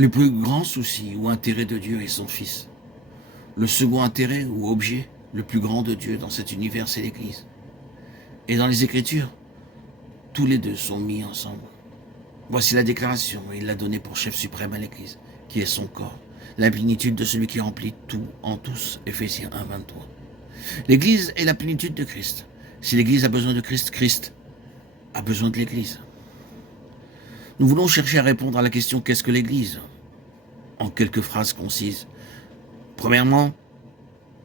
Le plus grand souci ou intérêt de Dieu est son Fils. Le second intérêt ou objet, le plus grand de Dieu dans cet univers, c'est l'Église. Et dans les Écritures, tous les deux sont mis ensemble. Voici la déclaration, et il l'a donnée pour chef suprême à l'Église, qui est son corps, la plénitude de celui qui remplit tout en tous, Éphésiens 1, 23. L'Église est la plénitude de Christ. Si l'Église a besoin de Christ, Christ a besoin de l'Église. Nous voulons chercher à répondre à la question « Qu'est-ce que l'Église ?» en quelques phrases concises. Premièrement,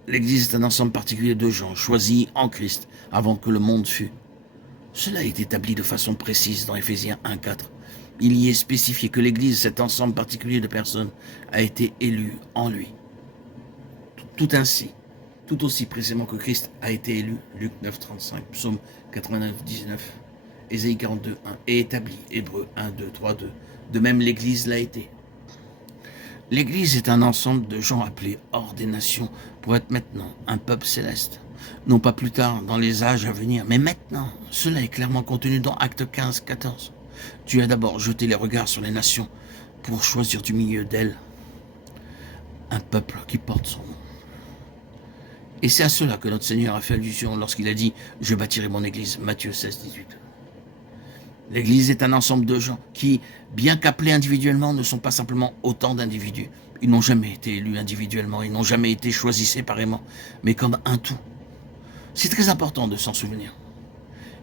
l'Église est un ensemble particulier de gens choisis en Christ avant que le monde fût. Cela est établi de façon précise dans Éphésiens 1, 4. Il y est spécifié que l'Église, cet ensemble particulier de personnes, a été élue en lui. Tout ainsi, tout aussi précisément que Christ a été élu, Luc 9, 35, Psaume 89, 19, Ésaïe 42, 1, et établi, Hébreux 1, 2, 3, 2. De même, l'Église l'a été. L'Église est un ensemble de gens appelés hors des nations pour être maintenant un peuple céleste. Non pas plus tard, dans les âges à venir, mais maintenant. Cela est clairement contenu dans Actes 15, 14. Dieu a d'abord jeté les regards sur les nations pour choisir du milieu d'elles un peuple qui porte son nom. Et c'est à cela que notre Seigneur a fait allusion lorsqu'il a dit « Je bâtirai mon Église » Matthieu 16, 18. L'Église est un ensemble de gens qui, bien qu'appelés individuellement, ne sont pas simplement autant d'individus. Ils n'ont jamais été élus individuellement, ils n'ont jamais été choisis séparément, mais comme un tout. C'est très important de s'en souvenir.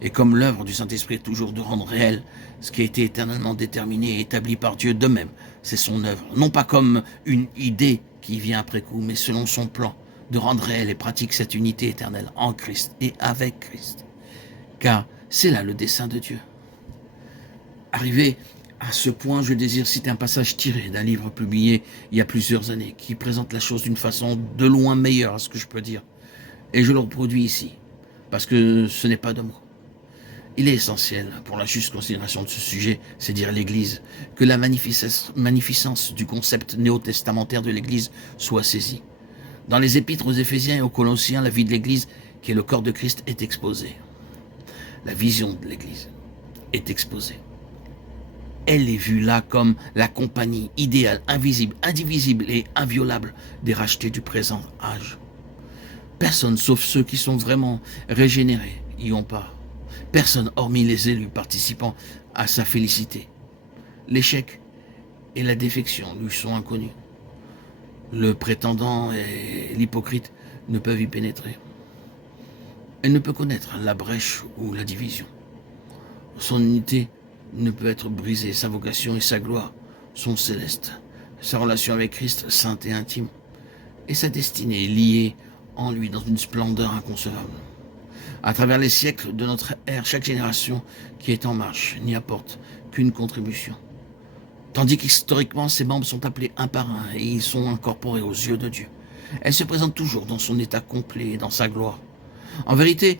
Et comme l'œuvre du Saint-Esprit est toujours de rendre réel ce qui a été éternellement déterminé et établi par Dieu de même, c'est son œuvre. Non pas comme une idée qui vient après coup, mais selon son plan, de rendre réel et pratique cette unité éternelle en Christ et avec Christ. Car c'est là le dessein de Dieu. Arrivé à ce point, je désire citer un passage tiré d'un livre publié il y a plusieurs années, qui présente la chose d'une façon de loin meilleure à ce que je peux dire. Et je le reproduis ici, parce que ce n'est pas de moi. Il est essentiel, pour la juste considération de ce sujet, c'est dire l'Église, que la magnificence du concept néo-testamentaire de l'Église soit saisie. Dans les épîtres aux Éphésiens et aux Colossiens, la vie de l'Église, qui est le corps de Christ, est exposée. La vision de l'Église est exposée. Elle est vue là comme la compagnie idéale, invisible, indivisible et inviolable des rachetés du présent âge. Personne, sauf ceux qui sont vraiment régénérés, y ont part. Personne, hormis les élus participant à sa félicité. L'échec et la défection lui sont inconnus. Le prétendant et l'hypocrite ne peuvent y pénétrer. Elle ne peut connaître la brèche ou la division. Son unité ne peut être brisée, sa vocation et sa gloire sont célestes. Sa relation avec Christ, sainte et intime, et sa destinée est liée en lui dans une splendeur inconcevable. À travers les siècles de notre ère, chaque génération qui est en marche n'y apporte qu'une contribution. Tandis qu'historiquement, ses membres sont appelés un par un et ils sont incorporés aux yeux de Dieu. Elle se présente toujours dans son état complet et dans sa gloire. En vérité,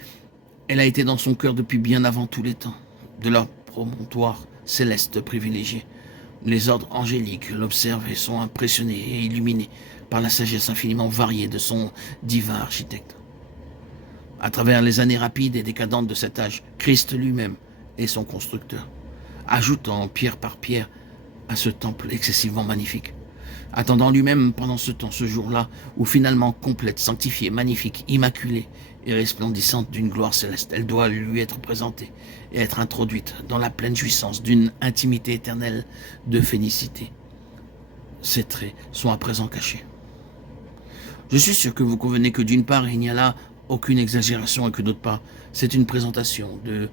elle a été dans son cœur depuis bien avant tous les temps, de leur promontoire céleste privilégié. Les ordres angéliques l'observent et sont impressionnés et illuminés par la sagesse infiniment variée de son divin architecte. À travers les années rapides et décadentes de cet âge, Christ lui-même est son constructeur, ajoutant pierre par pierre à ce temple excessivement magnifique, attendant lui-même pendant ce temps, ce jour-là, où finalement complète, sanctifiée, magnifique, immaculée et resplendissante d'une gloire céleste, elle doit lui être présentée et être introduite dans la pleine jouissance d'une intimité éternelle de félicité. Ses traits sont à présent cachés. Je suis sûr que vous convenez que d'une part, il n'y a là aucune exagération et que d'autre part, c'est une présentation de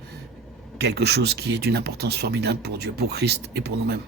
quelque chose qui est d'une importance formidable pour Dieu, pour Christ et pour nous-mêmes.